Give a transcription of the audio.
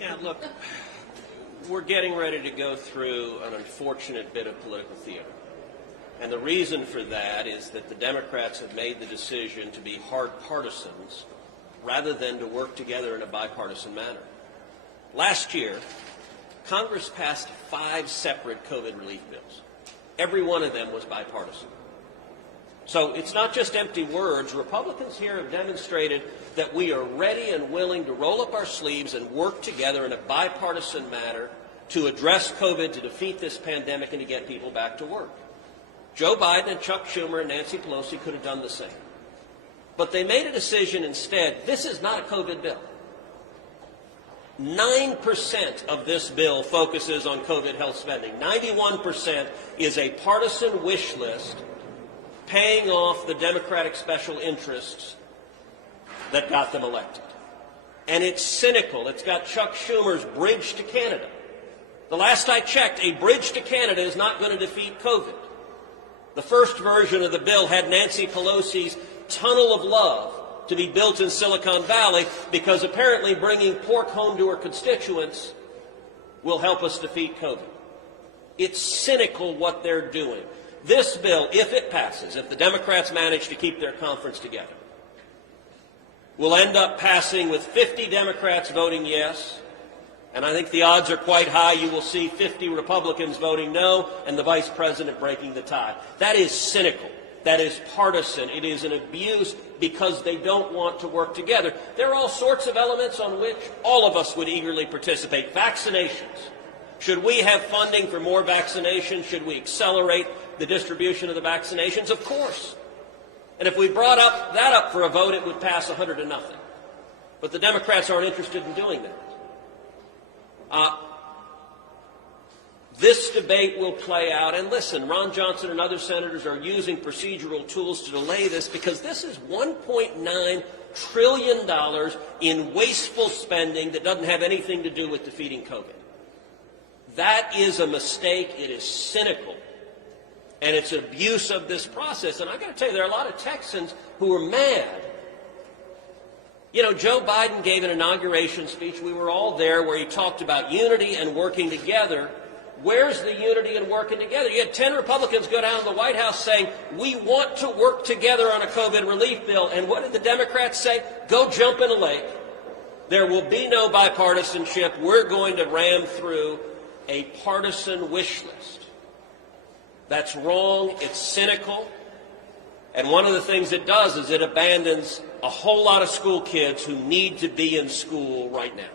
Yeah, look, we're getting ready to go through an unfortunate bit of political theater. And the reason for that is that the Democrats have made the decision to be hard partisans rather than to work together in a bipartisan manner. Last year, Congress passed 5 separate COVID relief bills. Every one of them was bipartisan. So it's not just empty words. Republicans here have demonstrated that we are ready and willing to roll up our sleeves and work together in a bipartisan manner to address COVID, to defeat this pandemic, and to get people back to work. Joe Biden and Chuck Schumer and Nancy Pelosi could have done the same. But they made a decision instead. This is not a COVID bill. 9% of this bill focuses on COVID health spending. 91% is a partisan wish list paying off the Democratic special interests that got them elected. And it's cynical. It's got Chuck Schumer's bridge to Canada. The last I checked, a bridge to Canada is not going to defeat COVID. The first version of the bill had Nancy Pelosi's tunnel of love to be built in Silicon Valley because apparently bringing pork home to her constituents will help us defeat COVID. It's cynical what they're doing. This bill, if it passes, if the Democrats manage to keep their conference together, will end up passing with 50 Democrats voting yes, and I think the odds are quite high you will see 50 Republicans voting no and the Vice President breaking the tie. That is cynical. That is partisan. It is an abuse because they don't want to work together. There are all sorts of elements on which all of us would eagerly participate. Vaccinations. Should we have funding for more vaccinations? Should we accelerate the distribution of the vaccinations? Of course. And if we brought that up for a vote, it would pass 100-0. But the Democrats aren't interested in doing that. This debate will play out, and listen, Ron Johnson and other senators are using procedural tools to delay this because this is $1.9 trillion in wasteful spending that doesn't have anything to do with defeating COVID. That is a mistake. It is cynical, and it's an abuse of this process. And I've got to tell you, there are a lot of Texans who are mad. You know, Joe Biden gave an inauguration speech. We were all there where he talked about unity and working together. Where's the unity and working together? You had 10 Republicans go down to the White House saying, we want to work together on a COVID relief bill. And what did the Democrats say? Go jump in a lake. There will be no bipartisanship. We're going to ram through a partisan wish list. That's wrong. It's cynical. And one of the things it does is it abandons a whole lot of school kids who need to be in school right now.